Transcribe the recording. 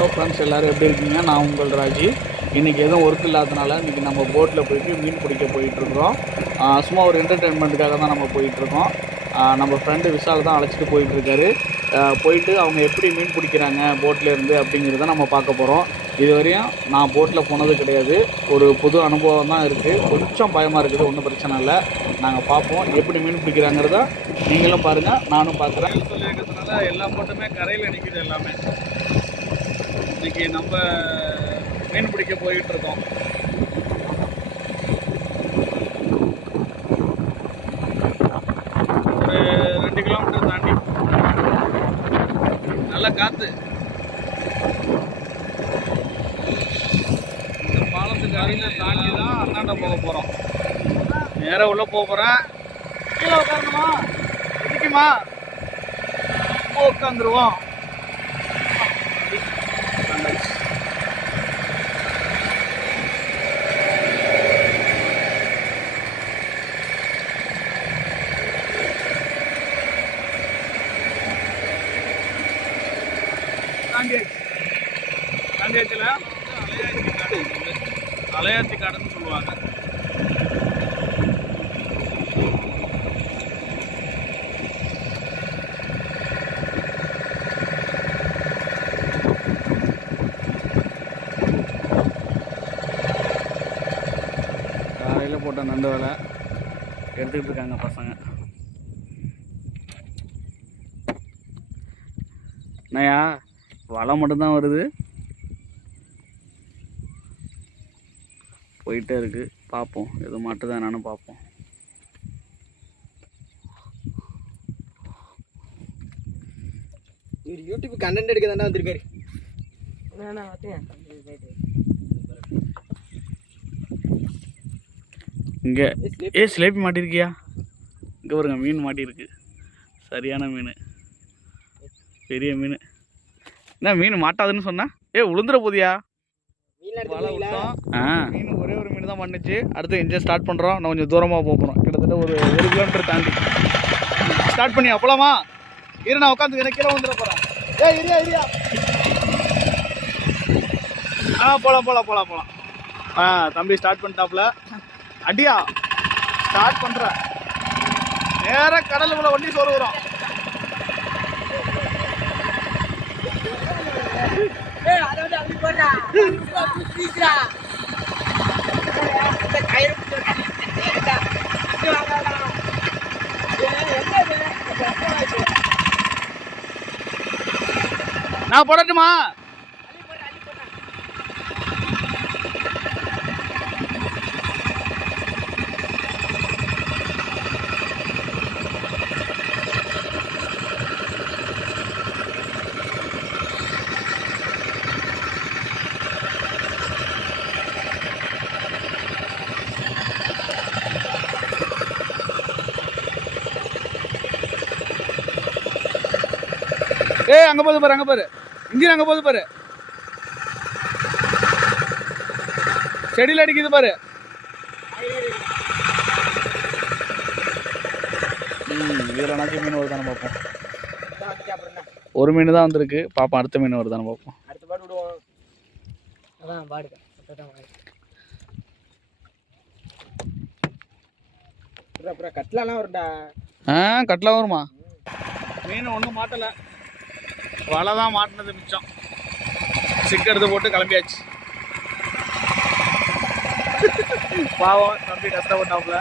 Hello friends, எல்லோரும் எப்படி இருக்கீங்க? நான் உங்கள் ராஜி. இன்றைக்கி எதுவும் ஒர்க் இல்லாதனால இன்றைக்கி நம்ம போட்டில் போயிட்டு மீன் பிடிக்க போயிட்டுருக்குறோம். சும்மா ஒரு என்டர்டெயின்மெண்ட்டுக்காக தான் நம்ம போயிட்டுருக்கோம். நம்ம ஃப்ரெண்டு விஷால் தான் அழைச்சிட்டு போயிட்டுருக்காரு. போயிட்டு அவங்க எப்படி மீன் பிடிக்கிறாங்க போட்லேருந்து அப்படிங்கிறத நம்ம பார்க்க போகிறோம். இது வரையும் நான் போட்டில் போனது கிடையாது. ஒரு புது அனுபவம் தான் இருக்குது. கொஞ்சம் பயமாக இருக்குது, ஒன்றும் பிரச்சனை இல்லை. நாங்கள் பார்ப்போம் எப்படி மீன் பிடிக்கிறாங்கிறத. நீங்களும் பாருங்கள், நானும் பார்க்குறேன். சொல்லியிருக்கிறதுனால எல்லா போட்டுமே கரையில் நிற்கிது எல்லாமே. இன்றைக்கி நம்ம மீன் பிடிக்க போயிட்டுருக்கோம். ஒரு 2 கிலோமீட்டர் தாண்டி நல்ல காற்று. இந்த பாலத்துக்கு அருகில் தாண்டி தான் அண்ணாண்ட போக போகிறோம். நேராக உள்ளே போக போகிறேன். கீழே உட்காரணுமா? இருக்குமா? உட்காந்துருவோம். காங்கேயத்தில் அலையாத்தி காடு, அலையாத்தி காடுன்னு சொல்லுவாங்க. காலையில் போட்ட நண்டு வேலை எடுத்துக்கிட்டு இருக்காங்க பசங்க. என்னையா வலை மட்டும்தான் வருது, போயிட்டே இருக்கு. பார்ப்போம் எது மட்டும் தான் நானும் பார்ப்போம். இவர் யூடியூப் கண்டென்ட் எடுக்க தானே வந்திருக்காரு. இங்கே சிலேபி மாட்டிருக்கியா? இங்கே பாருங்க, மீன் மாட்டிருக்கு. சரியான மீன், பெரிய மீன். என்ன மீன் மாட்டாதுன்னு சொன்னா? உளுந்துற போதியா? மீன் ஒரே ஒரு மீன் தான் பண்ணுச்சு. அடுத்து இங்கே ஸ்டார்ட் பண்ணுறோம். நான் கொஞ்சம் தூரமாக போகிறோம். கிட்டத்தட்ட ஒரு 1 கிலோமீட்டர் தாண்டி ஸ்டார்ட் பண்ணி அப்பலாமா? இரு, நான் உட்காந்து எனக்கு கீழே வந்துட போகிறேன். இரியா போகலாம். தம்பி ஸ்டார்ட் பண்ணிட்டாப்புல. அடியா ஸ்டார்ட் பண்ணுறேன். நேராக கடலுக்குள்ள வண்டி சோறு வரும். நான் போடட்டுமா? அங்க போகுது பாரு, அங்க பாரு, இன்ஜின் அங்க போகுது பாரு, செடியில் அடிக்குது பாரு. இதில் நாச்சு மீன் வருதானே பார்ப்போம். ஒரு மீன் தான் வந்திருக்கு, பார்ப்போம் அடுத்த மீன் வருதானே பார்ப்போம். அடுத்த பாடு விடுவோம். அதான் பாடுங்க. அப்புறம் கட்லாம் வரும்டா. கட்லாம் வருமா? மீன் ஒன்றும் மாட்டலை, வலை தான் மாட்டினது மிச்சம். சிக்க எடுத்து போட்டு கிளம்பியாச்சு. பாவம் தம்பி கஷ்டப்பட்டாப்புல.